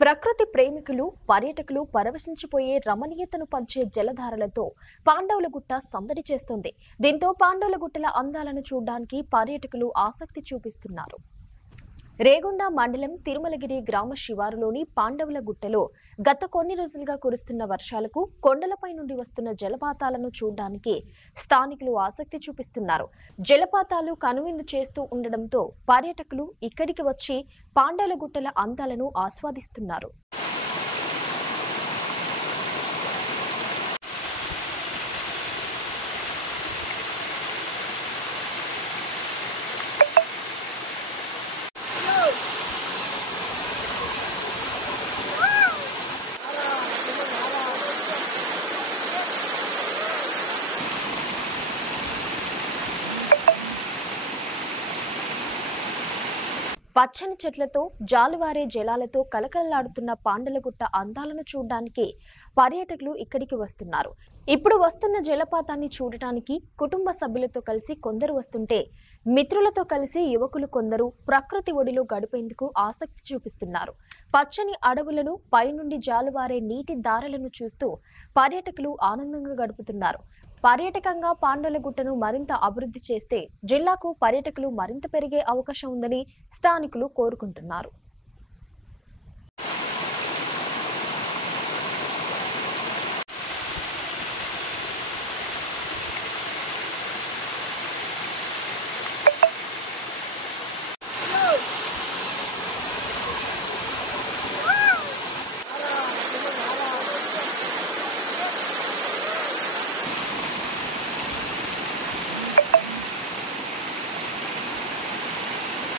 ప్రకృతి ప్రేమికులు, పర్యాటకులు పరవశించిపోయే రమణీయతను పంచే జలధారలతో పాండవులగుట్ట సందడి చేస్తోంది. దీంతో పాండవులగుట్టల అందాలను చూడడానికి పర్యాటకులు ఆసక్తి చూపిస్తున్నారు. రేగొండ మండలం తిరుమలగిరి గ్రామ శివారులోని పాండవులగుట్టలో గత కొన్ని రోజులుగా కురుస్తున్న వర్షాలకు కొండలపై నుండి వస్తున్న జలపాతాలను చూడడానికి స్థానికులు ఆసక్తి చూపిస్తున్నారు. జలపాతాలు కనువిందు చేస్తూ ఉండడంతో పర్యాటకులు ఇక్కడికి వచ్చి పాండవులగుట్టల అందాలను ఆస్వాదిస్తున్నారు. పచ్చని చెట్లతో జాలువారే జలాలతో కలకలలాడుతున్న పాండలగుట్ట అందాలను చూడడానికి పర్యాటకులు ఇక్కడికి వస్తున్నారు. ఇప్పుడు వస్తున్న జలపాతాన్ని చూడటానికి కుటుంబ సభ్యులతో కలిసి కొందరు వస్తుంటే, మిత్రులతో కలిసి యువకులు కొందరు ప్రకృతి ఒడిలో గడిపేందుకు ఆసక్తి చూపిస్తున్నారు. పచ్చని అడవులను, పైనుండి జాలువారే నీటి దారలను చూస్తూ పర్యాటకులు ఆనందంగా గడుపుతున్నారు. పర్యాటకంగా పాండవులగుట్టను మరింత అభివృద్ధి చేస్తే జిల్లాకు పర్యాటకులు మరింత పెరిగే అవకాశం ఉందని స్థానికులు కోరుకుంటున్నారు.